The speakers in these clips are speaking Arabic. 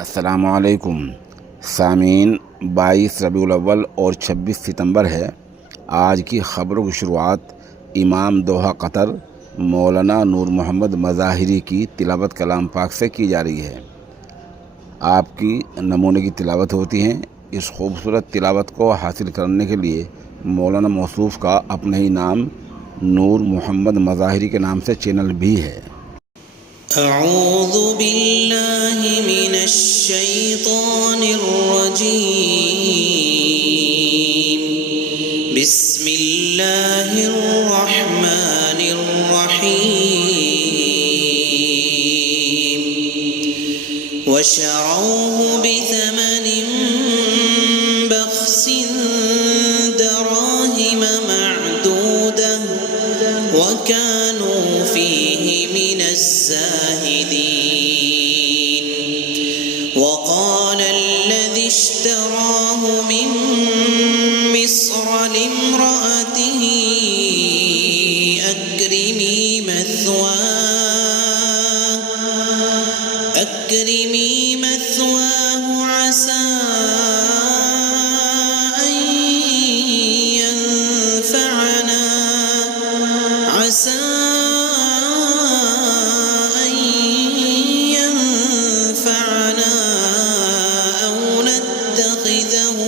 अस्सलामुअलैकुम सामीन। 22 रबीउल अव्वल और 26 सितंबर है। आज की ख़बरों की शुरुआत इमाम दोहा कतर मौलाना नूर मोहम्मद मज़ाहिरी की तिलावत कलाम पाक से की जा रही है। आपकी नमूने की तिलावत होती हैं। इस खूबसूरत तिलावत को हासिल करने के लिए मौलाना मौसूफ़ का अपने ही नाम नूर मोहम्मद मज़ाहिरी के नाम से चैनल भी है। अऊज़ु बिल्लाहि मिनश शैतानिर रजीम। बिस्मिल्लाहिर रहमानिर रहीम। वशरौहु बिथमनिन बख्सिन दराहिम मअदूदह वकानू फीहि मिनज़ ज़ाहिदीन। वक़ाल الذي اشتراه من مصر لامرأته أكرمي مثواه عسى أن ينفعنا أو نتخذه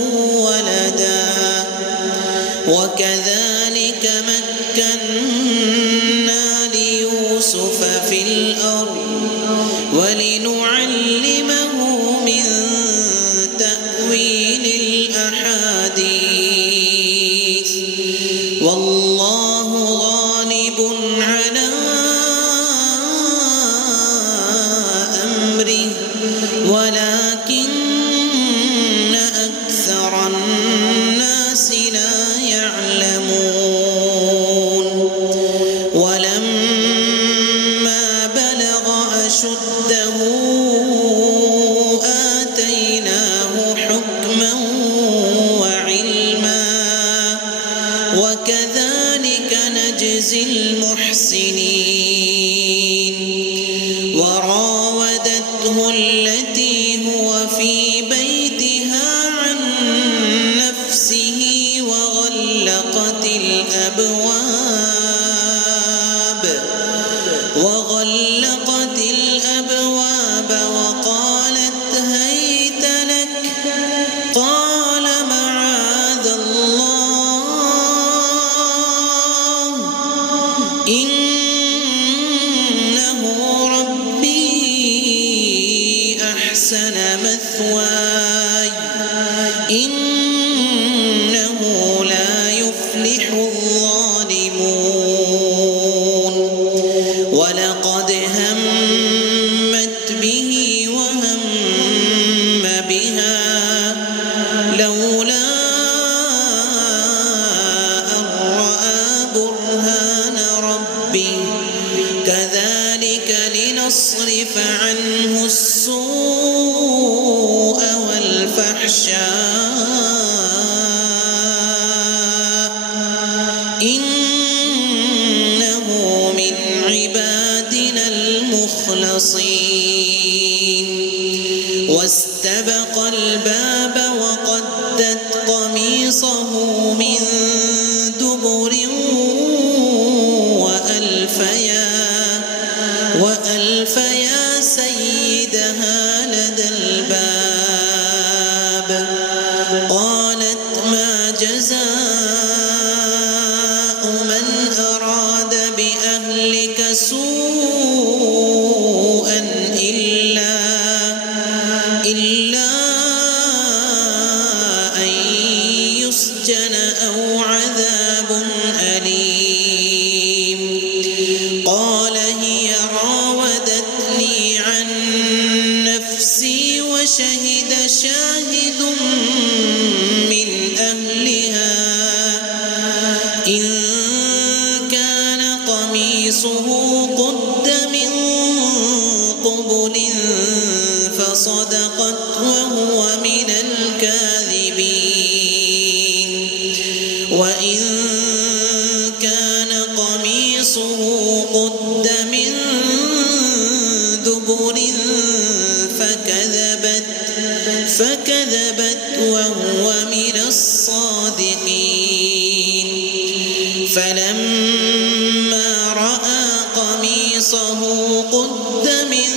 ولدا وكذلك مكنا ليوسف في الأرض ولنعلمه من تأويل الأحاديث والله غالب على أمره ولكن أكثر الناس لا يعلمون. ولما بلغ أشده آتيناه حكما وعلما وكذلك نجزي المحسنين. وراودته التي هو في بيتها عن نفسه وغلقت الأبواب وقالت هيت لك قال معاذ الله إنه ربي أحسن مثواي إنه لا يفلح الظالمون. ولقد همت به وهم بها لولا أن رأى برهان ربه كذلك لنصرف عنه السوء والفحشاء إنه من عبادنا المخلصين. واستبق الباب وقدت قميصه من دبر وألف يا سيدها لدى الباب. قالت ما جزاء من أراد بأهلك سوءا إلا أن يسجن أو عذاب أليم. قال هي راودتني عن نفسي وشهد شاهد من أهلها إن كان قميصه قد من قبل فصدقت وهو من الكاذبين. وإن كان قميصه قد من دبر فكذبت فكذبت وهو من الصادقين فلما رأى قميصه قد من